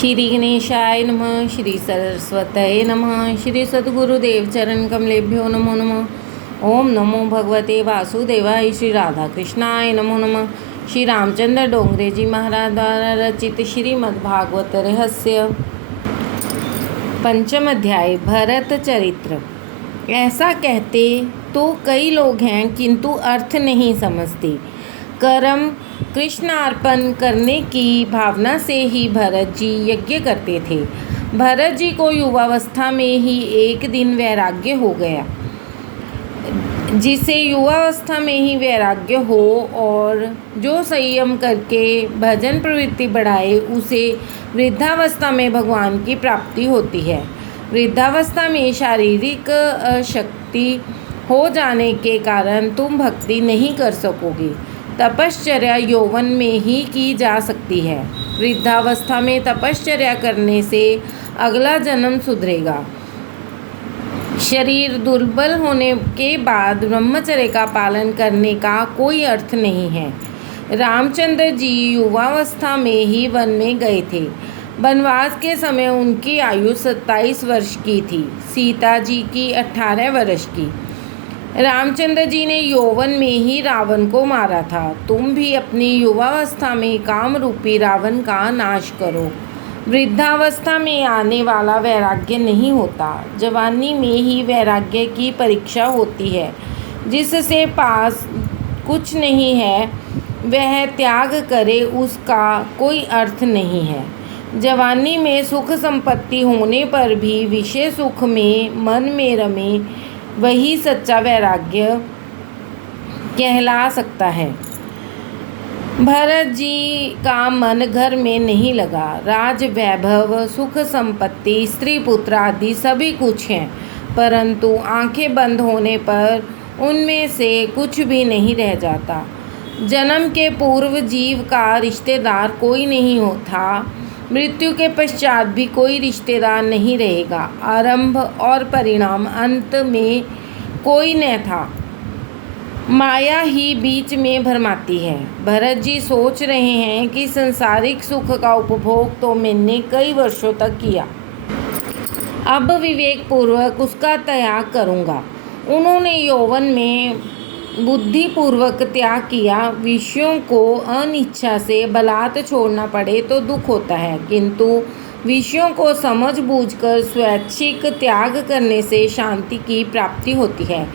श्री गणेशाय नमः। श्री सरस्वतये नमः। श्री सद्गुरुदेव चरण कमलेभ्यो नमो नमः। ओम नमो भगवते वासुदेवाय। श्री राधा कृष्णाय नमो नमः। श्री रामचंद्र डोंगरे जी महाराज द्वारा रचित श्रीमद्भागवत रहस्य पंचम अध्याय भरत चरित्र। ऐसा कहते तो कई लोग हैं किंतु अर्थ नहीं समझते। कर्म कृष्णार्पण करने की भावना से ही भरत जी यज्ञ करते थे। भरत जी को युवावस्था में ही एक दिन वैराग्य हो गया। जिसे युवावस्था में ही वैराग्य हो और जो संयम करके भजन प्रवृत्ति बढ़ाए उसे वृद्धावस्था में भगवान की प्राप्ति होती है। वृद्धावस्था में शारीरिक अशक्ति हो जाने के कारण तुम भक्ति नहीं कर सकोगे। तपश्चर्या यौवन में ही की जा सकती है। वृद्धावस्था में तपश्चर्या करने से अगला जन्म सुधरेगा। शरीर दुर्बल होने के बाद ब्रह्मचर्य का पालन करने का कोई अर्थ नहीं है। रामचंद्र जी युवावस्था में ही वन में गए थे। वनवास के समय उनकी आयु 27 वर्ष की थी। सीता जी की 18 वर्ष की। रामचंद्र जी ने यौवन में ही रावण को मारा था। तुम भी अपनी युवावस्था में काम रूपी रावण का नाश करो। वृद्धावस्था में आने वाला वैराग्य नहीं होता। जवानी में ही वैराग्य की परीक्षा होती है। जिससे पास कुछ नहीं है वह त्याग करे उसका कोई अर्थ नहीं है। जवानी में सुख संपत्ति होने पर भी विषय सुख में मन में रमे वही सच्चा वैराग्य कहला सकता है। भरत जी का मन घर में नहीं लगा। राज वैभव सुख संपत्ति स्त्री पुत्र आदि सभी कुछ हैं, परंतु आंखें बंद होने पर उनमें से कुछ भी नहीं रह जाता। जन्म के पूर्व जीव का रिश्तेदार कोई नहीं होता। मृत्यु के पश्चात भी कोई रिश्तेदार नहीं रहेगा। आरंभ और परिणाम अंत में कोई न था। माया ही बीच में भरमाती है। भरत जी सोच रहे हैं कि सांसारिक सुख का उपभोग तो मैंने कई वर्षों तक किया, अब विवेक पूर्वक उसका त्याग करूँगा। उन्होंने यौवन में बुद्धिपूर्वक त्याग किया। विषयों को अनिच्छा से बलात् छोड़ना पड़े तो दुख होता है, किंतु विषयों को समझ बूझकर स्वैच्छिक त्याग करने से शांति की प्राप्ति होती है।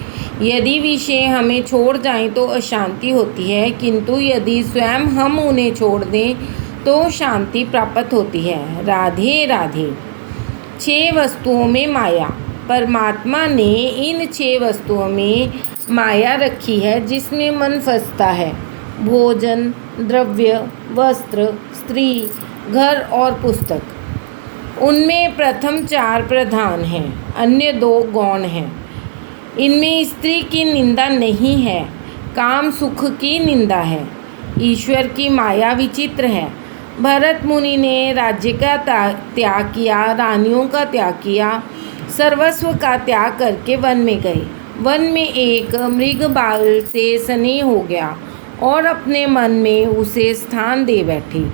यदि विषय हमें छोड़ जाएं तो अशांति होती है, किंतु यदि स्वयं हम उन्हें छोड़ दें तो शांति प्राप्त होती है। राधे राधे। 6 वस्तुओं में माया। परमात्मा ने इन 6 वस्तुओं में माया रखी है जिसमें मन फंसता है। भोजन, द्रव्य, वस्त्र, स्त्री, घर और पुस्तक। उनमें प्रथम 4 प्रधान हैं, अन्य 2 गौण हैं। इनमें स्त्री की निंदा नहीं है, काम सुख की निंदा है। ईश्वर की माया विचित्र है। भरत मुनि ने राज्य का त्याग किया, रानियों का त्याग किया, सर्वस्व का त्याग करके वन में गए। वन में एक मृग बाल से स्नेह हो गया और अपने मन में उसे स्थान दे बैठे।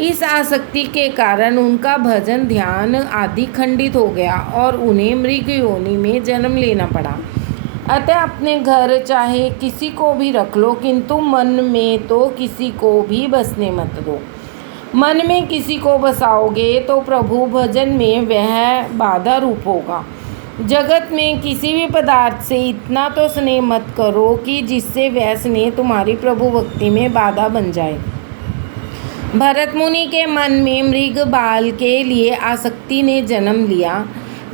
इस आसक्ति के कारण उनका भजन ध्यान आदि खंडित हो गया और उन्हें मृग योनि में जन्म लेना पड़ा। अतः अपने घर चाहे किसी को भी रख लो, किंतु मन में तो किसी को भी बसने मत दो। मन में किसी को बसाओगे तो प्रभु भजन में वह बाधा रूप होगा। जगत में किसी भी पदार्थ से इतना तो स्नेह मत करो कि जिससे वह स्नेह तुम्हारी प्रभु भक्ति में बाधा बन जाए। भरत मुनि के मन में मृग बाल के लिए आसक्ति ने जन्म लिया।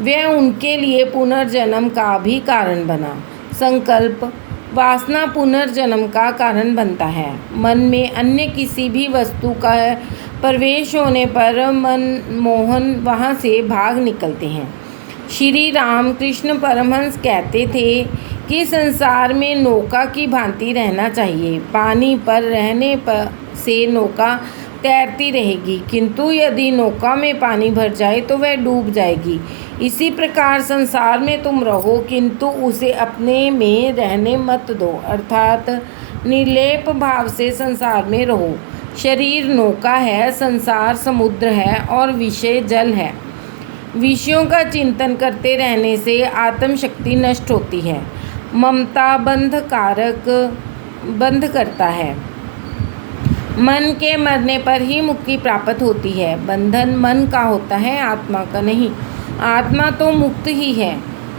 वह उनके लिए पुनर्जन्म का भी कारण बना। संकल्प वासना पुनर्जन्म का कारण बनता है। मन में अन्य किसी भी वस्तु का प्रवेश होने पर मन मोहन वहाँ से भाग निकलते हैं। श्री राम कृष्ण परमहंस कहते थे कि संसार में नौका की भांति रहना चाहिए। पानी पर रहने से नौका तैरती रहेगी, किंतु यदि नौका में पानी भर जाए तो वह डूब जाएगी। इसी प्रकार संसार में तुम रहो, किंतु उसे अपने में रहने मत दो, अर्थात निर्लेप भाव से संसार में रहो। शरीर नौका है, संसार समुद्र है और विषय जल है। विषयों का चिंतन करते रहने से आत्म शक्ति नष्ट होती है। ममता बंध करता है। मन के मरने पर ही मुक्ति प्राप्त होती है। बंधन मन का होता है, आत्मा का नहीं। आत्मा तो मुक्त ही है।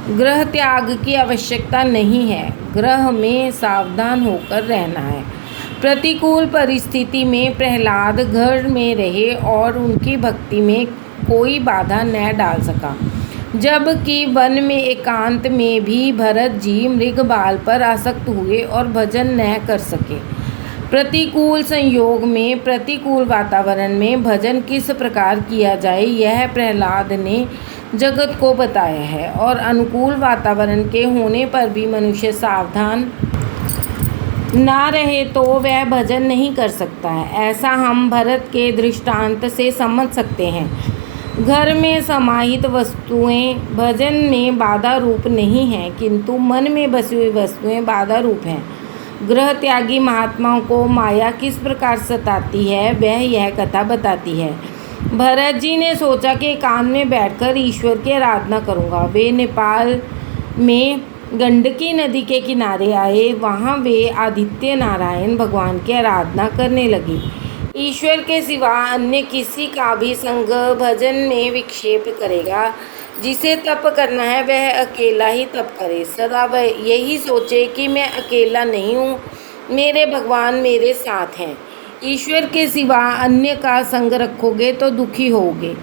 ग्रह त्याग की आवश्यकता नहीं है। ग्रह में सावधान होकर रहना है। प्रतिकूल परिस्थिति में प्रहलाद घर में रहे और उनकी भक्ति में कोई बाधा न डाल सका, जबकि वन में एकांत में भी भरत जी मृगबाल पर आसक्त हुए और भजन न कर सके। प्रतिकूल संयोग में, प्रतिकूल वातावरण में भजन किस प्रकार किया जाए, यह प्रहलाद ने जगत को बताया है। और अनुकूल वातावरण के होने पर भी मनुष्य सावधान ना रहे तो वह भजन नहीं कर सकता है। ऐसा हम भरत के दृष्टांत से समझ सकते हैं। घर में समाहित वस्तुएं भजन में बाधा रूप नहीं हैं, किंतु मन में बसी हुई वस्तुएं बाधा रूप हैं। ग्रह त्यागी महात्माओं को माया किस प्रकार सताती है, वह यह कथा बताती है। भरत जी ने सोचा कि एकांत में बैठकर ईश्वर की आराधना करूँगा। वे नेपाल में गंडकी नदी के किनारे आए। वहाँ वे आदित्य नारायण भगवान की आराधना करने लगे। ईश्वर के सिवा अन्य किसी का भी संग भजन में विक्षेप करेगा। जिसे तप करना है वह अकेला ही तप करे। सदा वह यही सोचे कि मैं अकेला नहीं हूँ, मेरे भगवान मेरे साथ हैं। ईश्वर के सिवा अन्य का संग रखोगे तो दुखी होगे।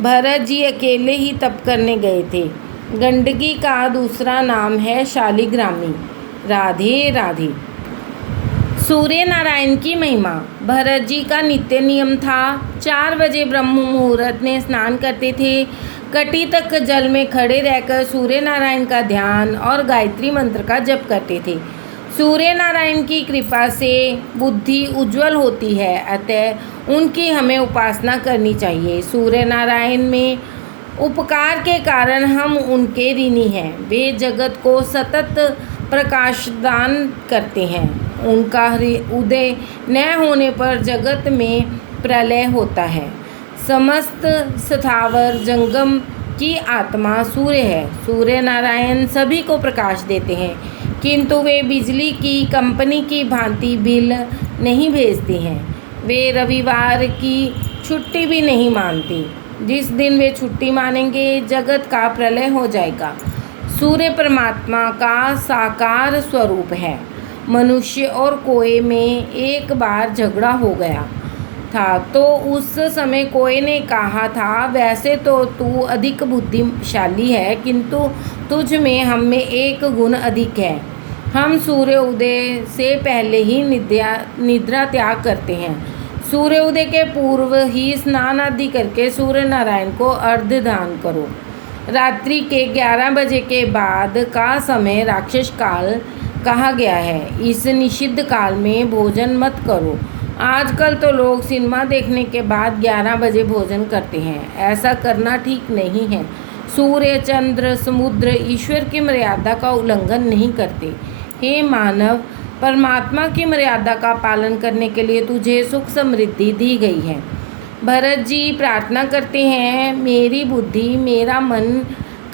भरत जी अकेले ही तप करने गए थे। गंडकी का दूसरा नाम है शालिग्रामी। राधे राधे। सूर्य नारायण की महिमा। भरत जी का नित्य नियम था। 4 बजे ब्रह्म मुहूर्त में स्नान करते थे। कटी तक जल में खड़े रहकर सूर्य नारायण का ध्यान और गायत्री मंत्र का जप करते थे। सूर्य नारायण की कृपा से बुद्धि उज्जवल होती है, अतः उनकी हमें उपासना करनी चाहिए। सूर्य नारायण में उपकार के कारण हम उनके ऋणी हैं। वे जगत को सतत प्रकाश दान करते हैं। उनका उदय न होने पर जगत में प्रलय होता है। समस्त स्थावर जंगम की आत्मा सूर्य है। सूर्य नारायण सभी को प्रकाश देते हैं, किंतु वे बिजली की कंपनी की भांति बिल नहीं भेजते हैं। वे रविवार की छुट्टी भी नहीं मानते। जिस दिन वे छुट्टी मानेंगे जगत का प्रलय हो जाएगा। सूर्य परमात्मा का साकार स्वरूप है। मनुष्य और कोए में एक बार झगड़ा हो गया था, तो उस समय कोए ने कहा था, वैसे तो तू अधिक बुद्धिशाली है, किंतु तुझ में हम में एक गुण अधिक है। हम सूर्य उदय से पहले ही निद्रा त्याग करते हैं। सूर्य उदय के पूर्व ही स्नान आदि करके सूर्य नारायण को अर्घ्य दान करो। रात्रि के 11 बजे के बाद का समय राक्षस काल कहा गया है। इस निषिद्ध काल में भोजन मत करो। आजकल तो लोग सिनेमा देखने के बाद 11 बजे भोजन करते हैं। ऐसा करना ठीक नहीं है। सूर्य, चंद्र, समुद्र ईश्वर की मर्यादा का उल्लंघन नहीं करते। हे मानव, परमात्मा की मर्यादा का पालन करने के लिए तुझे सुख समृद्धि दी गई है। भरत जी प्रार्थना करते हैं, मेरी बुद्धि, मेरा मन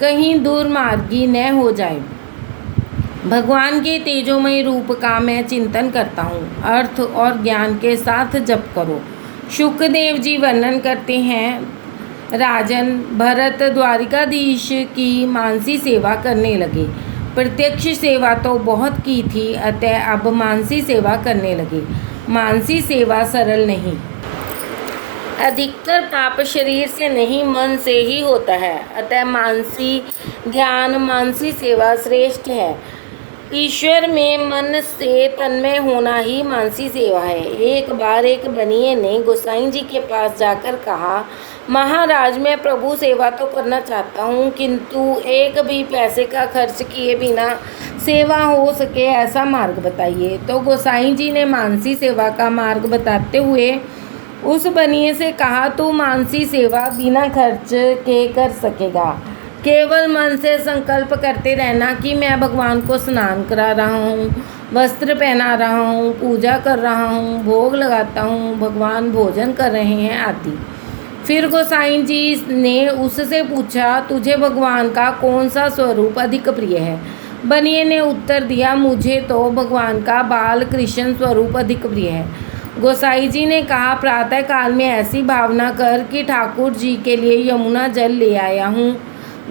कहीं दुर्मार्गी न हो जाए। भगवान के तेजोमय रूप का मैं चिंतन करता हूँ। अर्थ और ज्ञान के साथ जप करो। शुकदेव जी वर्णन करते हैं, राजन, भरत द्वारिकाधीश की मानसी सेवा करने लगे। प्रत्यक्ष सेवा तो बहुत की थी, अतः अब मानसी सेवा करने लगे। मानसी सेवा सरल नहीं। अधिकतर पाप शरीर से नहीं, मन से ही होता है। अतः मानसी ध्यान, मानसी सेवा श्रेष्ठ है। ईश्वर में मन से तन्मय होना ही मानसी सेवा है। एक बार एक बनिए ने गोसाई जी के पास जाकर कहा, महाराज, मैं प्रभु सेवा तो करना चाहता हूँ, किंतु एक भी पैसे का खर्च किए बिना सेवा हो सके ऐसा मार्ग बताइए। तो गोसाई जी ने मानसी सेवा का मार्ग बताते हुए उस बनिए से कहा, तू मानसी सेवा बिना खर्च के कर सकेगा। केवल मन से संकल्प करते रहना कि मैं भगवान को स्नान करा रहा हूँ वस्त्र पहना रहा हूँ, पूजा कर रहा हूँ, भोग लगाता हूँ, भगवान भोजन कर रहे हैं आदि। फिर गोसाई जी ने उससे पूछा, तुझे भगवान का कौन सा स्वरूप अधिक प्रिय है? बनिए ने उत्तर दिया, मुझे तो भगवान का बाल कृष्ण स्वरूप अधिक प्रिय है। गोसाई जी ने कहा, प्रातः काल में ऐसी भावना कर कि ठाकुर जी के लिए यमुना जल ले आया हूँ।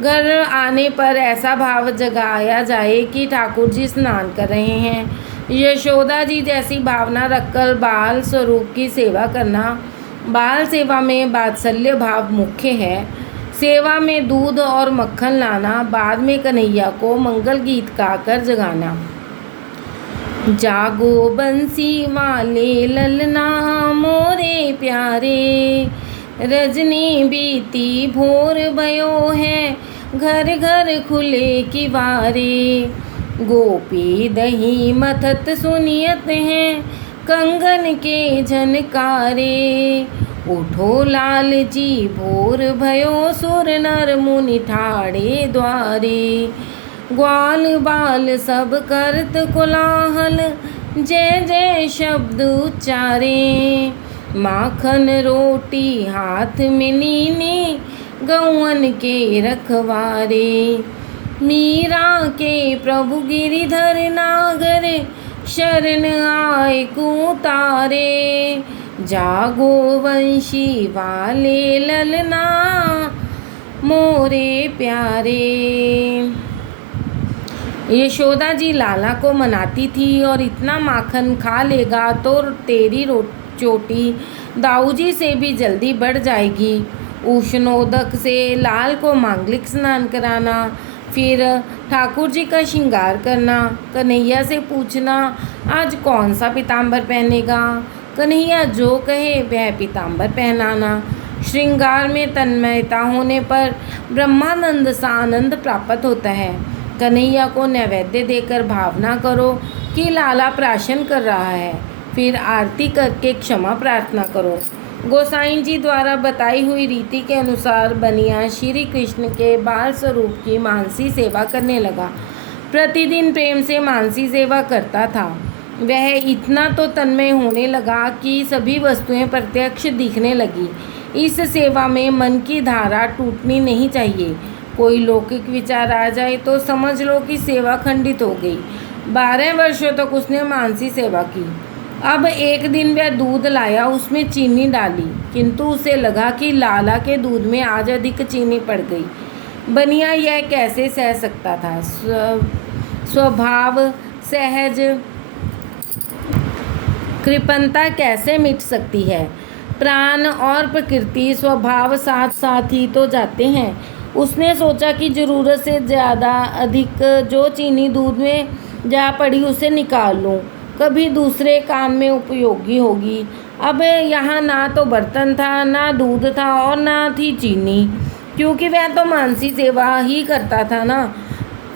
घर आने पर ऐसा भाव जगाया जाए कि ठाकुर जी स्नान कर रहे हैं। यशोदा जी जैसी भावना रखकर बाल स्वरूप की सेवा करना। बाल सेवा में वात्सल्य भाव मुख्य है। सेवा में दूध और मक्खन लाना, बाद में कन्हैया को मंगल गीत गाकर जगाना। जागो बंसी वाले ललना मोरे प्यारे, रजनी बीती भोर भयो है, घर घर खुले किवारे। गोपी दही मथत सुनियत हैं, कंगन के झनकारे। उठो लाल जी भोर भयो, सुर नर मुनि ठाड़े द्वारे। ग्वाल बाल सब करत कोलाहल, जय जय शब्द उच्चारे। माखन रोटी हाथ में नीनी, गौवन के रखवारे। मीरा के प्रभु गिरिधर नागर, शरण आए कुतारे। जागो वंशी वाले ललना मोरे प्यारे। यशोदा जी लाला को मनाती थी, और इतना माखन खा लेगा तो तेरी चोटी दाऊजी से भी जल्दी बढ़ जाएगी। उष्णोदक से लाल को मांगलिक स्नान कराना, फिर ठाकुर जी का श्रृंगार करना। कन्हैया से पूछना, आज कौन सा पीताम्बर पहनेगा? कन्हैया जो कहे वह पीताम्बर पहनाना। श्रृंगार में तन्मयता होने पर ब्रह्मानंद सा आनंद प्राप्त होता है। कन्हैया को नैवेद्य देकर भावना करो कि लाला प्राशन कर रहा है, फिर आरती करके क्षमा प्रार्थना करो। गोसाई जी द्वारा बताई हुई रीति के अनुसार बनिया श्री कृष्ण के बाल स्वरूप की मानसी सेवा करने लगा। प्रतिदिन प्रेम से मानसी सेवा करता था। वह इतना तो तन्मय होने लगा कि सभी वस्तुएं प्रत्यक्ष दिखने लगी। इस सेवा में मन की धारा टूटनी नहीं चाहिए। कोई लौकिक विचार आ जाए तो समझ लो कि सेवा खंडित हो गई। 12 वर्षों तक उसने मानसी सेवा की। अब एक दिन वह दूध लाया, उसमें चीनी डाली, किंतु उसे लगा कि लाला के दूध में आज अधिक चीनी पड़ गई। बनिया यह कैसे सह सकता था? स्वभाव सहज कृपणता कैसे मिट सकती है? प्राण और प्रकृति स्वभाव साथ साथ ही तो जाते हैं। उसने सोचा कि ज़रूरत से ज़्यादा अधिक जो चीनी दूध में जा पड़ी उसे निकाल लूँ, कभी दूसरे काम में उपयोगी होगी। अब यहाँ ना तो बर्तन था, ना दूध था और ना थी चीनी, क्योंकि वह तो मानसी सेवा ही करता था ना।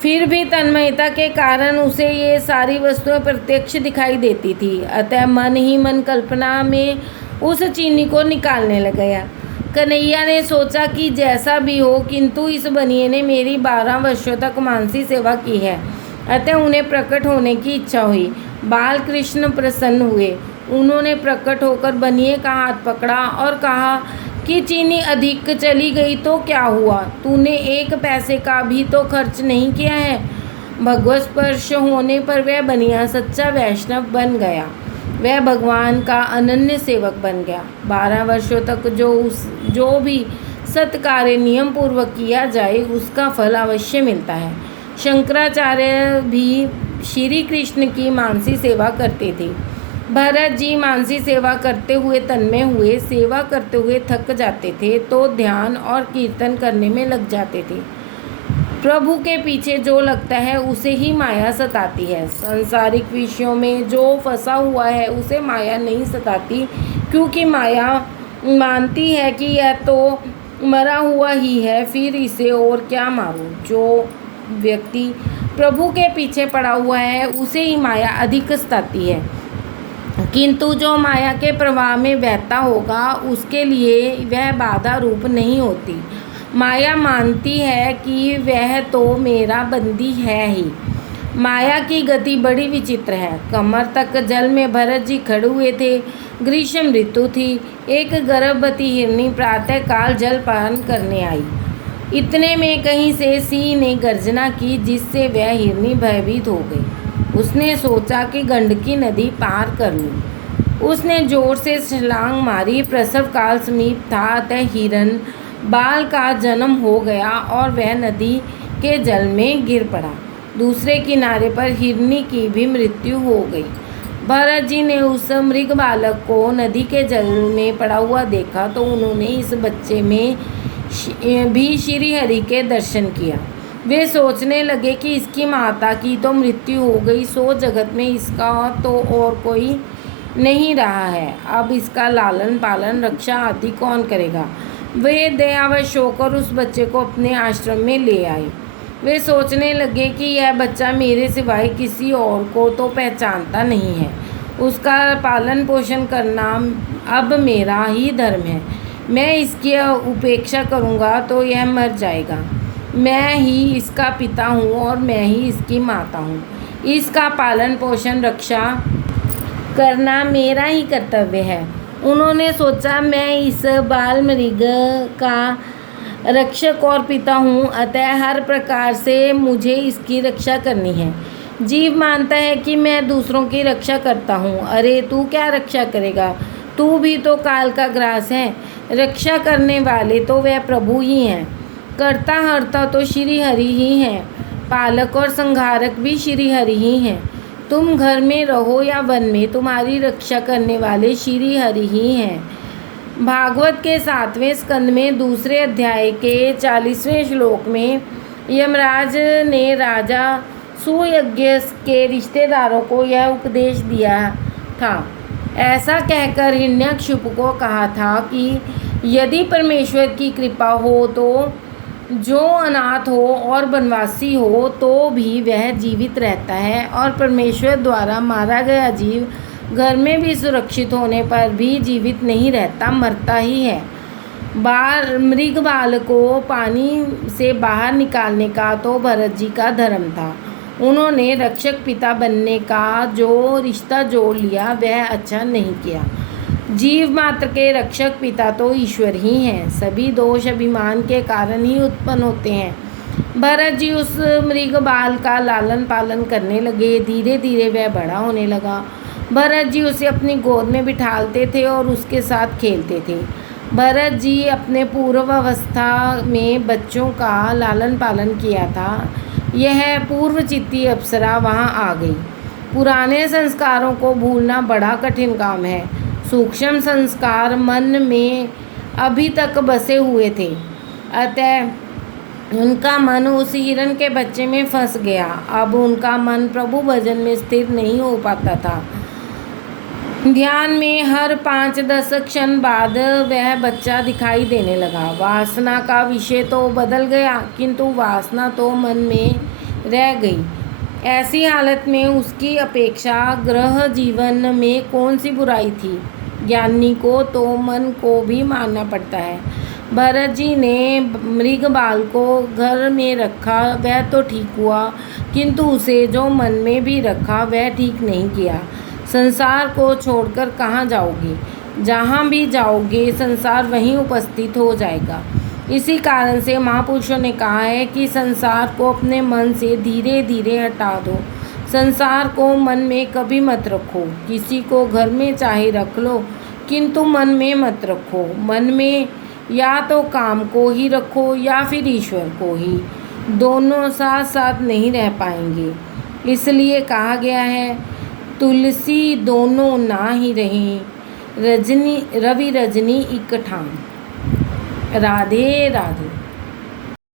फिर भी तन्मयता के कारण उसे ये सारी वस्तुएं प्रत्यक्ष दिखाई देती थी। अतः मन ही मन कल्पना में उस चीनी को निकालने लग गया। कन्हैया ने सोचा कि जैसा भी हो, किंतु इस बनिए ने मेरी 12 वर्षों तक मानसी सेवा की है, अतः उन्हें प्रकट होने की इच्छा हुई। बाल कृष्ण प्रसन्न हुए। उन्होंने प्रकट होकर बनिए का हाथ पकड़ा और कहा कि चीनी अधिक चली गई तो क्या हुआ? तूने 1 पैसे का भी तो खर्च नहीं किया है। भगवत स्पर्श होने पर वह बनिया सच्चा वैष्णव बन गया। वह भगवान का अनन्य सेवक बन गया। 12 वर्षों तक जो भी सत्कार्य नियम पूर्वक किया जाए उसका फल अवश्य मिलता है। शंकराचार्य भी श्री कृष्ण की मानसी सेवा करते थे। भरत जी मानसी सेवा करते हुए तन्मय हुए। सेवा करते हुए थक जाते थे तो ध्यान और कीर्तन करने में लग जाते थे। प्रभु के पीछे जो लगता है उसे ही माया सताती है। सांसारिक विषयों में जो फंसा हुआ है उसे माया नहीं सताती, क्योंकि माया मानती है कि यह तो मरा हुआ ही है, फिर इसे और क्या मारूं। जो व्यक्ति प्रभु के पीछे पड़ा हुआ है उसे ही माया अधिक सताती है, किंतु जो माया के प्रवाह में बहता होगा उसके लिए वह बाधा रूप नहीं होती। माया मानती है कि वह तो मेरा बंदी है ही। माया की गति बड़ी विचित्र है। कमर तक जल में भरत जी खड़े हुए थे। ग्रीष्म ऋतु थी। एक गर्भवती हिरनी प्रातःकाल जलपान करने आई। इतने में कहीं से सिंह ने गर्जना की, जिससे वह हिरनी भयभीत हो गई। उसने सोचा कि गंडकी नदी पार कर लूं। उसने जोर से छलांग मारी। प्रसव काल समीप था, अतः हिरन बाल का जन्म हो गया और वह नदी के जल में गिर पड़ा। दूसरे किनारे पर हिरनी की भी मृत्यु हो गई। भरत जी ने उस मृग बालक को नदी के जल में पड़ा हुआ देखा तो उन्होंने इस बच्चे में भी श्री हरि के दर्शन किया। वे सोचने लगे कि इसकी माता की तो मृत्यु हो गई, सो जगत में इसका तो और कोई नहीं रहा है। अब इसका लालन पालन रक्षा आदि कौन करेगा। वे दयावश होकर उस बच्चे को अपने आश्रम में ले आए। वे सोचने लगे कि यह बच्चा मेरे सिवाय किसी और को तो पहचानता नहीं है। उसका पालन पोषण करना अब मेरा ही धर्म है। मैं इसकी उपेक्षा करूँगा तो यह मर जाएगा। मैं ही इसका पिता हूँ और मैं ही इसकी माता हूँ। इसका पालन पोषण रक्षा करना मेरा ही कर्तव्य है। उन्होंने सोचा, मैं इस बाल मृग का रक्षक और पिता हूँ, अतः हर प्रकार से मुझे इसकी रक्षा करनी है। जीव मानता है कि मैं दूसरों की रक्षा करता हूँ। अरे तू क्या रक्षा करेगा, तू भी तो काल का ग्रास है। रक्षा करने वाले तो वह प्रभु ही हैं। कर्ता हर्ता तो श्री हरि ही हैं। पालक और संहारक भी श्री हरि ही हैं। तुम घर में रहो या वन में, तुम्हारी रक्षा करने वाले श्री हरि ही हैं। भागवत के 7वें स्कंद में दूसरे अध्याय के 40वें श्लोक में यमराज ने राजा सुयज्ञ के रिश्तेदारों को यह उपदेश दिया था। ऐसा कहकर हिरण्यकशिपु को कहा था कि यदि परमेश्वर की कृपा हो तो जो अनाथ हो और वनवासी हो तो भी वह जीवित रहता है, और परमेश्वर द्वारा मारा गया जीव घर में भी सुरक्षित होने पर भी जीवित नहीं रहता, मरता ही है। मृग बाल को पानी से बाहर निकालने का तो भरत जी का धर्म था। उन्होंने रक्षक पिता बनने का जो रिश्ता जोड़ लिया वह अच्छा नहीं किया। जीव मात्र के रक्षक पिता तो ईश्वर ही हैं। सभी दोष अभिमान के कारण ही उत्पन्न होते हैं। भरत जी उस मृग बाल का लालन पालन करने लगे। धीरे धीरे वह बड़ा होने लगा। भरत जी उसे अपनी गोद में बिठालते थे और उसके साथ खेलते थे। भरत जी अपने पूर्व अवस्था में बच्चों का लालन पालन किया था। यह पूर्वचित्ती अप्सरा वहाँ आ गई। पुराने संस्कारों को भूलना बड़ा कठिन काम है। सूक्ष्म संस्कार मन में अभी तक बसे हुए थे, अतः उनका मन उस हिरण के बच्चे में फंस गया। अब उनका मन प्रभु भजन में स्थिर नहीं हो पाता था। ध्यान में हर 5-10 क्षण बाद वह बच्चा दिखाई देने लगा। वासना का विषय तो बदल गया, किंतु वासना तो मन में रह गई। ऐसी हालत में उसकी अपेक्षा गृह जीवन में कौन सी बुराई थी। ज्ञानी को तो मन को भी मानना पड़ता है। भरत जी ने मृग बाल को घर में रखा, वह तो ठीक हुआ, किंतु उसे जो मन में भी रखा वह ठीक नहीं किया। संसार को छोड़कर कहाँ जाओगे। जहाँ भी जाओगे संसार वहीं उपस्थित हो जाएगा। इसी कारण से महापुरुषों ने कहा है कि संसार को अपने मन से धीरे धीरे हटा दो। संसार को मन में कभी मत रखो। किसी को घर में चाहे रख लो, किंतु मन में मत रखो। मन में या तो काम को ही रखो या फिर ईश्वर को ही। दोनों साथ साथ नहीं रह पाएंगे। इसलिए कहा गया है, तुलसी दोनों ना ही रहें, रवि रजनी इकठाम। राधे राधे।